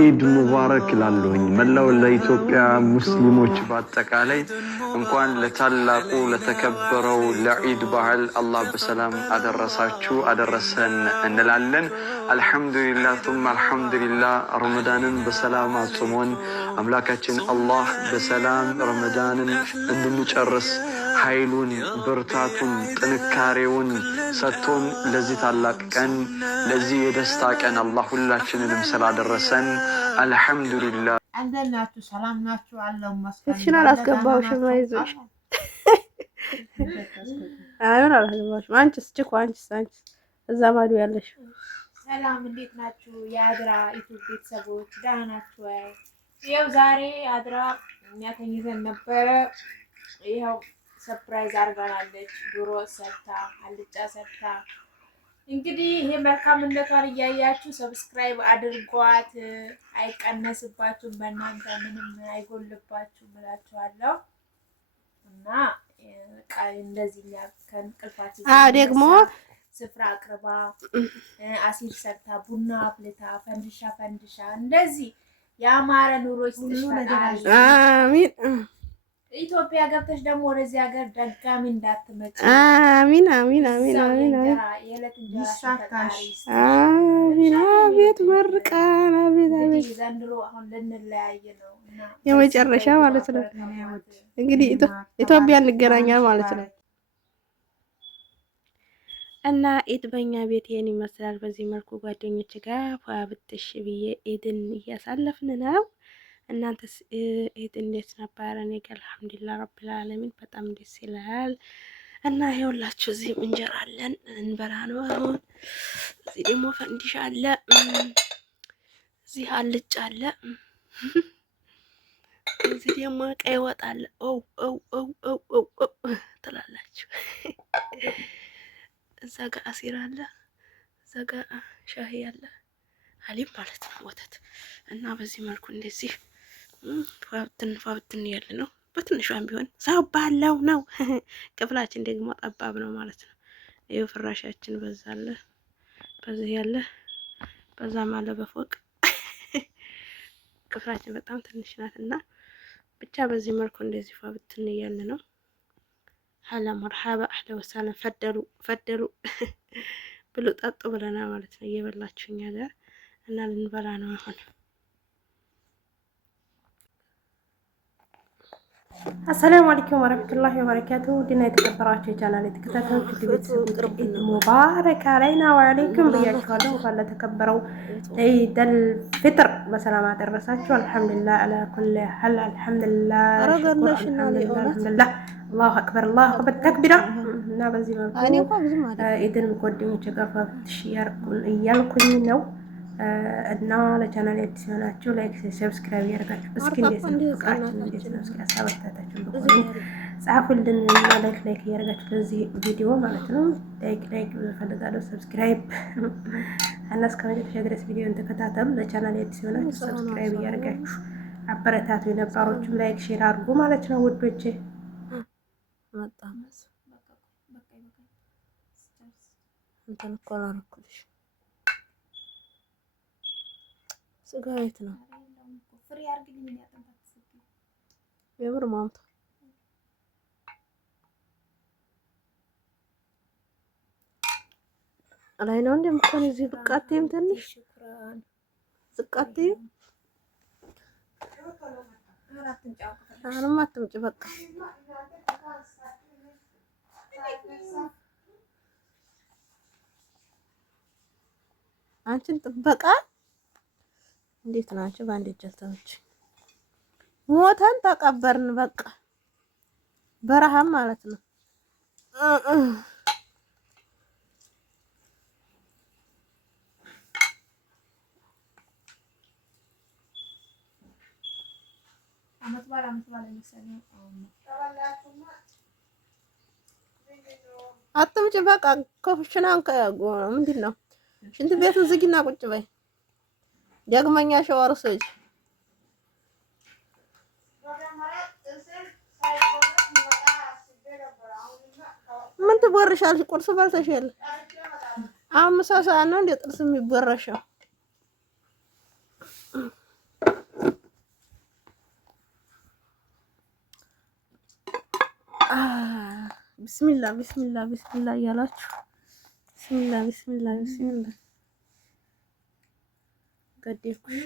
ኢድ ሙባረክ ላለሁኝ መላው ለኢትዮጵያ ሙስሊሞች በአጠቃላይ እንኳን ለታላቁ ለተከበረው ለኢድ በዓል አላህ በሰላም አደረሳችሁ አደረሰን እንላለን። አልሐምዱሊላህ ثم አልሐምዱሊላህ ረመዳንን በሰላም አጽሞን አምላካችን አላህ በሰላም ረመዳንን እንድንጨርስ ኃይሉን ብርታቱን ጥንካሬውን ሰጥቶን ለዚህ ታላቅ ቀን ለዚህ የደስታ ቀን አላህ ሁላችንንም ስላደረሰን አልሐምዱሊላህ። አንደናችሁ ሰላም ናችሁ? አለው መስከረም እሺ አላስገባውሽም። አይዞሽ አይሆን አላስገባውሽም። አንቺስ ጭቆ አንቺስ እዛ ማዶ ያለሽ ሰላም እንዴት ናችሁ? የአድራ ዩቲዩብ ቤተሰቦች ደህና ናችሁ? ይኸው ዛሬ አድራ የሚያተኝዘን ነበረ። ይኸው ሰርፕራይዝ አድርጋናለች። ዶሮ ሰርታ አልጫ ሰርታ እንግዲህ ይሄ መልካምነቷን እያያችሁ ሰብስክራይብ አድርጓት። አይቀነስባችሁም፣ በእናንተ ምንም አይጎልባችሁም እላችኋለሁ። እና እንደዚህ ከእንቅልፋችሁ ደግሞ ስፍራ አቅርባ አሲር ሰርታ ቡና አፍልታ ፈንድሻ እንደዚህ ያማረ ኑሮ ይስጥሽ። አሚን። ኢትዮጵያ ገብተሽ ደግሞ ወደዚህ ሀገር ደጋሚ እንዳትመጪ። አሚን አሚን አሚን አሚን የዕለት እንጀራሽ አሚን። አቤት መርቃን፣ አቤት አቤት። ዘንድሮ አሁን ልንለያይ ነው የመጨረሻ ማለት ነው። እንግዲህ ኢትዮጵያ እንገናኛለን ማለት ነው። እና ኢድ በኛ ቤት ይሄን ይመስላል። በዚህ መልኩ ጓደኞች ጋር ፏብትሽ ብዬ ኢድን እያሳለፍን ነው። እናንተስ ኢድ እንዴት ነበረ? እኔ ጋር አልሐምዱሊላህ ረብል ዓለሚን በጣም ደስ ይላል። እና ይኸውላችሁ እዚህ እንጀራ አለን እንበላ ነው አሁን። እዚህ ደግሞ ፈንዲሻ አለ፣ እዚህ አልጫ አለ፣ እዚህ ደግሞ ቀይ ወጥ አለ። ኦ ትላላችሁ። እዛ ጋር አሲር አለ፣ እዛ ጋር ሻሂ አለ፣ ሀሊብ ማለት ነው ወተት። እና በዚህ መልኩ እንደዚህ ፏብትን ያለ ነው። በትንሿም ቢሆን ሰው ባለው ነው። ክፍላችን ደግሞ ጠባብ ነው ማለት ነው። ይኸው ፍራሻችን በዛ አለ፣ በዚህ ያለ፣ በዛም አለ በፎቅ። ክፍላችን በጣም ትንሽ ናት እና ብቻ በዚህ መልኩ እንደዚህ ፏብትን ያለ ነው። ሀላ መርሐባ አህለ ወሰለም ፈደሉ ብሉ ጠጡ ብለና ማለት ነው። እየበላችሁ እኛ ጋር እና ልንበላ ነው አሁን። አሰላሙ አለይኩም ወራህመቱላሂ ወበረካቱሁ። ዲና የተከበራችሁ የቻናል የተከታታዮች ቤተሰቦች ኢድ ሙባረክ አለይና ወአለይኩም ብያችኋለሁ። እንኳን ለተከበረው ኢደል ፊጥር በሰላም አደረሳችሁ። አልሐምዱሊላህ አላ ኩሊ ሐል አልሐምዱሊላህ አልሐምዱሊላህ አላሁ አክበር አላሁ አክበር ተክቢራ። እና በዚህ መልኩ ኢድን ጓደኞቼ ጋር ፈትሽ እያልኩኝ ነው። እና ለቻናል አዲስ የሆናችሁ ላይክ ሰብስክራይብ ያደርጋችሁ። እስኪ እንዴት ነው ፍቅራችን? እንዴት ነው? እስኪ አሳባታችሁ በኮሜንት ጻፉልን እና ላይክ ያደርጋችሁ ለዚህ ቪዲዮ ማለት ነው። ላይክ ፈልጋለሁ፣ ሰብስክራይብ እና እስከ መጨረሻ ድረስ ቪዲዮን ተከታተሉ። ለቻናል አዲስ የሆናችሁ ሰብስክራይብ ያደርጋችሁ አበረታቱ። የነባሮችም ላይክ ሼር አድርጉ ማለት ነው ውዶቼ። መጣመስ እንትን እኮ አላልኩልሽ ስጋ የት ነው? የምር ማምጣ ላይ ነው እንደምኮን እዚህ ብቃቴም ትንሽ ዝቃቴ አሁንም አትምጭ በቃ አንቺን ጥበቃ እንዴት ናቸው? በአንድ ጀልታዎች ሞተን ተቀበርን። በቃ በረሃም ማለት ነው። አትምጭ በቃ ኮፍሽናን ምንድን ነው? ሽንት ቤቱን ዝጊና ቁጭ በይ። ደግመኛ ሸዋር ሰጅ ምን ትቦርሻለሽ? ቁርስ በልተሻል? አሁን ምሳ ሰዓት ነው እንደ ጥርስ የሚቦረሻው? ቢስሚላ ቢስሚላ ቢስሚላ እያላችሁ ቢስሚላ ቢስሚላ ቢስሚላ ገደልኩሽ።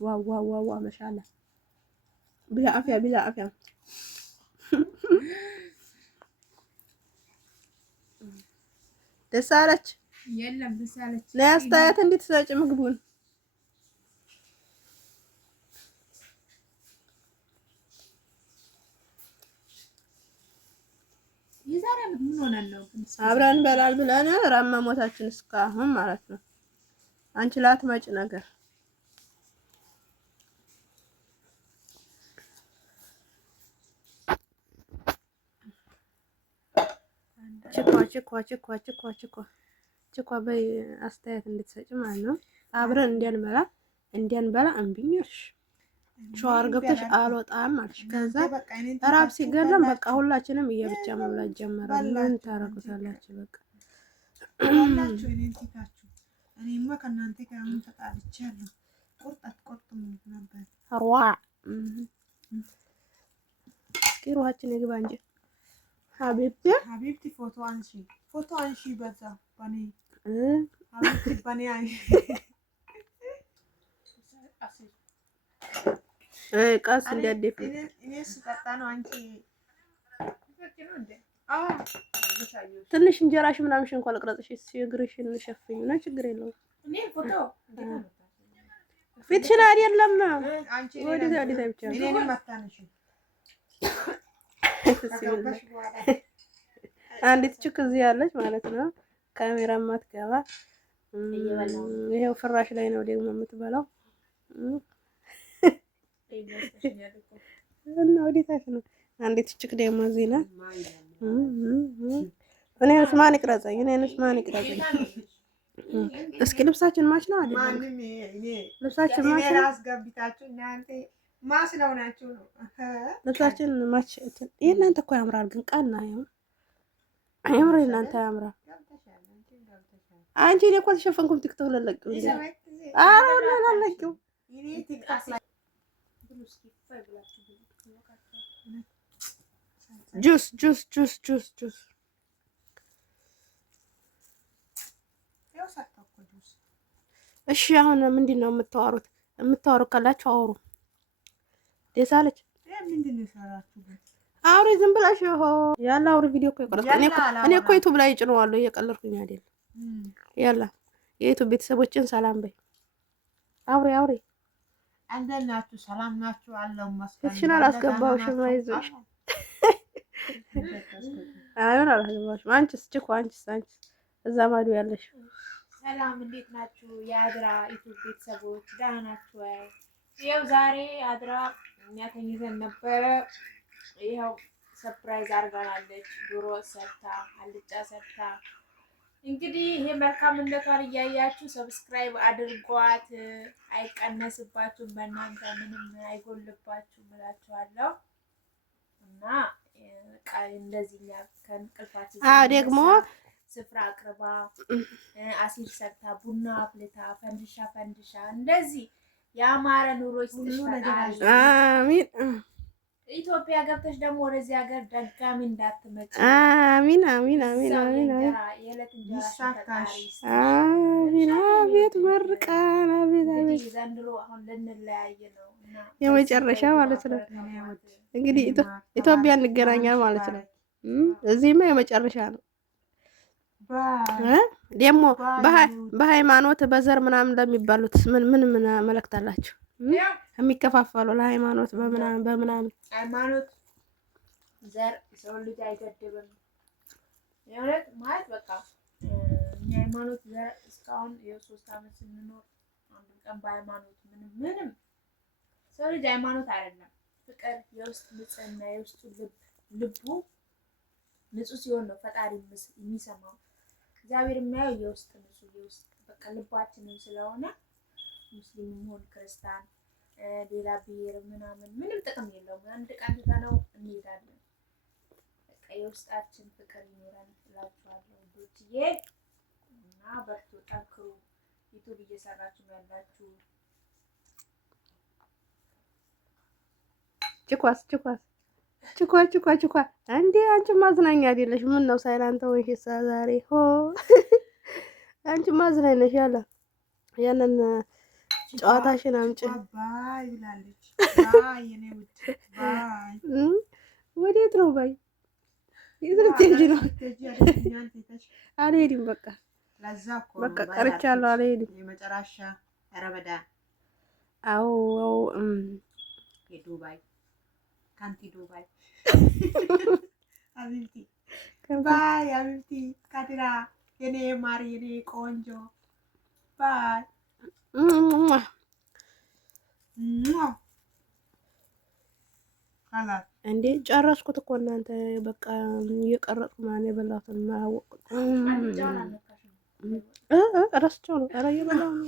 ዋው ዋው ዋው ዋው ማሻአላ ቢላ አፍያ ቢላ አፍያ ደስ አለች። የለም ደስ አለች። ለአስተያየት እንዴት ሰጭ ምግቡን የዛሬ ምን ሆነለው? አብረን በላል ብለን ራማ ሞታችን እስካሁን ማለት ነው። አንቺ ላትመጪ ነገር ችኳ በይ አስተያየት እንድትሰጪ ማለት ነው። አብረን እንዲያንበላ እምቢኝሽ ሸዋር ገብተሽ አልወጣም አልሽ። ከዛ ራብ ሲገለም በቃ ሁላችንም እየብቻ መብላት ጀመረ። ምን ታረጉታላችሁ? በቃ ሁላችሁ እኔን ትታችሁ እኔማ ከእናንተ ጋር ምን ተጣልቻለሁ። ቁርጥ ነበር አርዋ እስኪ ይግባ እንጂ ሀቢብቲ ፎቶ አንሺ በዛ ባኔ ሀቢብቲ ባኔ አንሺ ቀስ እንዲያደፍ እኔ ስጠጣ ነው። አንቺ ትንሽ እንጀራሽ ምናምን እንኳን ልቅረጽሽ እግርሽን ሸፍኝ እና ችግር የለውም። ፊትሽን አይደለም ወዲህ ብቻ አንዲት ችክ እዚህ ያለች ማለት ነው። ካሜራ ማትገባ ይሄው ፍራሽ ላይ ነው ደግሞ የምትበላው እና ወዲታች ነው። አንዲት ችክ ደግሞ እዚህ ናት። እኔንስ ማን ይቅረጸኝ? እስኪ ልብሳችን ማች ነው አይደል? ልብሳችን ማች ነው። አስገብታችሁ እናንተ ማስለውናችሁ ነው። ልብሳችን ማች የእናንተ እኮ ያምራል፣ ግን ቀና ያምራል። እናንተ ያምራል። አንቺ እኔ እኮ ተሸፈንኩም ቲክቶክ ለለቀው እንዴ? አዎ ለለቀው ጁስ እሺ አሁን ምንድን ነው የምታወሩት? የምታወሩት ካላችሁ አውሩ። ደስ አለች። አውሪ ዝም ብላሽ ያለ አውሪ። ቪዲዮ እኮ ይቀርጽ። እኔ እኮ ዩቲዩብ ላይ ጭነዋለሁ፣ እየቀለድኩኝ አይደል? ያላ የዩቲዩብ ቤተሰቦችን ሰላም በይ። አውሪ። እንደት ናችሁ? ሰላም ናችሁ? አለው መስከረም እሺ አላስገባሁሽም። አይዞሽ። አይሆን አላስገባሁሽም። አንቺስ እዛ ማዶ ያለሽ ሰላም እንዴት ናችሁ? የአድራ ዩቲዩብ ቤተሰቦች ደህና ናችሁ? ይኸው ዛሬ አድራ የሚያተኝዘን ነበረ። ይኸው ሰርፕራይዝ አድርጋናለች። ዶሮ ሰርታ አልጫ ሰርታ። እንግዲህ ይሄ መልካምነቷን እያያችሁ ሰብስክራይብ አድርጓት። አይቀነስባችሁም፣ በእናንተ ምንም አይጎልባችሁም እላችኋለሁ። እና እንደዚህ ከእንቅልፋችን ደግሞ ስፍራ አቅርባ አሲር ሰርታ ቡና አፍልታ ፈንድሻ እንደዚህ ያማረ ኑሮ ይስጥሽ። አሚን። ኢትዮጵያ ገብተሽ ደግሞ ወደዚህ ሀገር ደጋሚ እንዳትመጪ። አሚን። የዕለት እንጀራሽ አሚን። አቤት መርቃን፣ አቤት። ዘንድሮ አሁን ልንለያይ ነው፣ የመጨረሻ ማለት ነው። እንግዲህ ኢትዮጵያ እንገናኛል ማለት ነው። እዚህማ የመጨረሻ ነው። ደግሞ በሃይማኖት በዘር ምናምን ለሚባሉት ምን መልእክት አላችሁ? የሚከፋፈሉ ለሃይማኖት በምናምን ሃይማኖት ዘር ሰው ልጅ አይገድብም። የእውነት ማለት በቃ እኛ ሃይማኖት ዘር እስካሁን የ3 ዓመት ስንኖር አንድ ቀን በሃይማኖት ምንም ሰው ልጅ ሃይማኖት አይደለም። ፍቅር፣ የውስጥ ንጽህና፣ የውስጡ ልቡ ንጹህ ሲሆን ነው ፈጣሪ የሚሰማው። እግዚአብሔር የሚያየው የውስጥ ንጹህ የውስጥ በቃ ልባችንን ስለሆነ ሙስሊምም ሆን ክርስቲያን ሌላ ብሔር ምናምን ምንም ጥቅም የለውም። አንድ ቀን ትተነው እንሄዳለን። በቃ የውስጣችን ፍቅር ይኖረን እላችኋለሁ ውዶችዬ። እና በርቱ፣ ጠንክሩ። ዩቱብ እየሰራችሁ ያላችሁ ችኳስ እንዴ አንቺ ማዝናኛ አይደለሽ? ምን ነው ሳይላንተ ወይሽ ዛሬ ሆ አንቺ ማዝናኛ ነሽ። ያንን ጨዋታሽን አምጪ። ባይ ብላለች። ባይ የኔ ውድ ባይ። ወዴት ነው ባይ? የትልቴጂ ነው? አልሄድም በቃ በቃ ቀርቻለሁ። አልሄድም። የመጨረሻ ረመዳን አዎ የዱባይ ካንቲ ዱባይ አቢብቲ ባይ አቢብቲ ካድራ የኔ ማር የኔ ቆንጆ ባይ እንዴ ጨረስኩት እኮ እናንተ በቃ እየቀረጥኩ ማን የበላሁትን ማያወቅኩት ረስቼው ነው። ኧረ እየበላሁ ነው።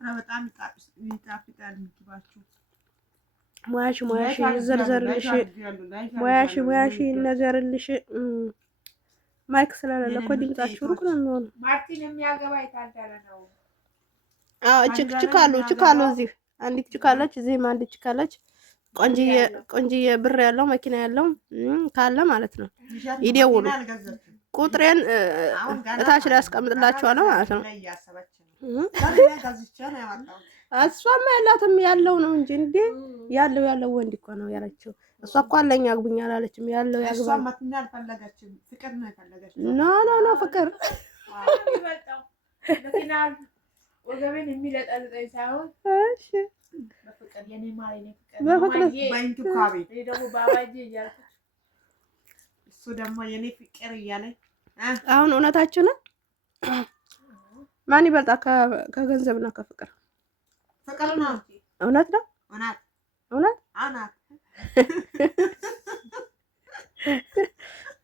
በጣም ይጣፍጣል ምግባችሁ። ሙያሽ ይዘርዘርልሽ፣ ሙያሽ ይነገርልሽ። ማይክ ስለሌለ እኮ ድምጻችሁ ሩቅ ነው የሚሆነው። ማርቲን የሚያገባ የታደለ ነው። አዎ ችካሉ እዚህ አንዲት ችካለች፣ እዚህም አንዲት ችካለች። ቆንጅዬ ብር ያለው መኪና ያለው ካለ ማለት ነው ይደውሉ። ቁጥሬን እታች ላይ አስቀምጥላችኋለሁ ማለት ነው። እሷማ ያላትም ያለው ነው እንጂ እንዴ ያለው ወንድ እኮ ነው ያለችው። እሷ እኮ አለኝ አግቡኝ አላለችም። ያለው ያግባ ኖ ፍቅር ወገቤን የሚለጠልጠኝ ሳይሆን እሺ በፍቅር የኔ ማር የኔ ፍቅር ባይንቱካቢ ደግሞ ባባጂ እያልኩ እሱ ደግሞ የኔ ፍቅር እያለኝ አሁን እውነታችሁ ነው። ማን ይበልጣ ከገንዘብና ከፍቅር? ፍቅር ነው። እውነት ነው። እውነት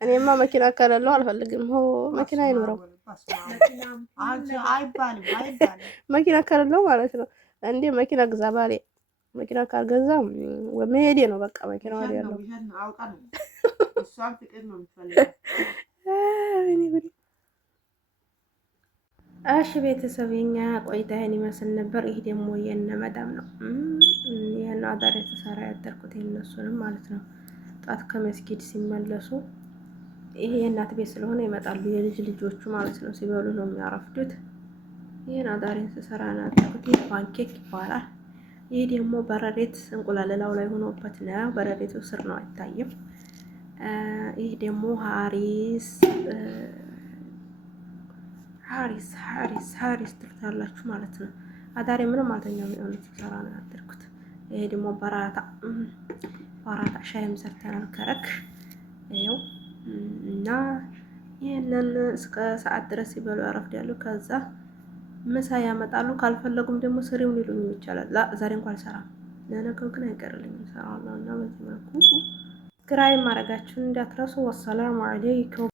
እኔማ መኪና ከሌለው አልፈልግም። መኪና አይኖረው መኪና ከሌለው ማለት ነው። እንዴ መኪና ግዛ ባሌ። መኪና ካልገዛ መሄዴ ነው በቃ። መኪና ወዲያ ያለው እሺ ቤተሰብ የኛ ቆይታ ይሄን ይመስል ነበር። ይሄ ደግሞ የነ መዳም ነው። የነ አዳር የተሰራ ያደርኩት የነሱንም ማለት ነው። ጣት ከመስጊድ ሲመለሱ ይሄ የእናት ቤት ስለሆነ ይመጣሉ ልጆቹ ማለት ነው። ሲበሉ ነው የሚያረፍዱት። ይሄን አዳሬን ተሰራ ያደርኩት ፓንኬክ ይባላል። ይሄ ደግሞ በረሬት እንቁላል ላው ላይ ሆኖበት ነው። በረሬቱ ስር ነው አይታይም። ይሄ ደግሞ ሀሪስ ትሉታላችሁ ማለት ነው። አዳሬ ምንም አልተኛም የሆነ ተሰራ ነው ያደርኩት። ይሄ ደግሞ በራታ ሻይም ሰርተናል ከረክ ይኸው እና ይሄንን እስከ ሰዓት ድረስ ይበሉ ያረፍዳሉ። ከዛ ምሳ ያመጣሉ። ካልፈለጉም ደግሞ ስሪው ሊሉኝ ይችላል። ዛሬ እንኳን አልሰራም፣ ለነገው ግን አይቀርልኝም እሰራለሁ። እና በዚህ መልኩ ግራይ ማድረጋችሁን እንዳትረሱ። ወሰላሙ አለይኩም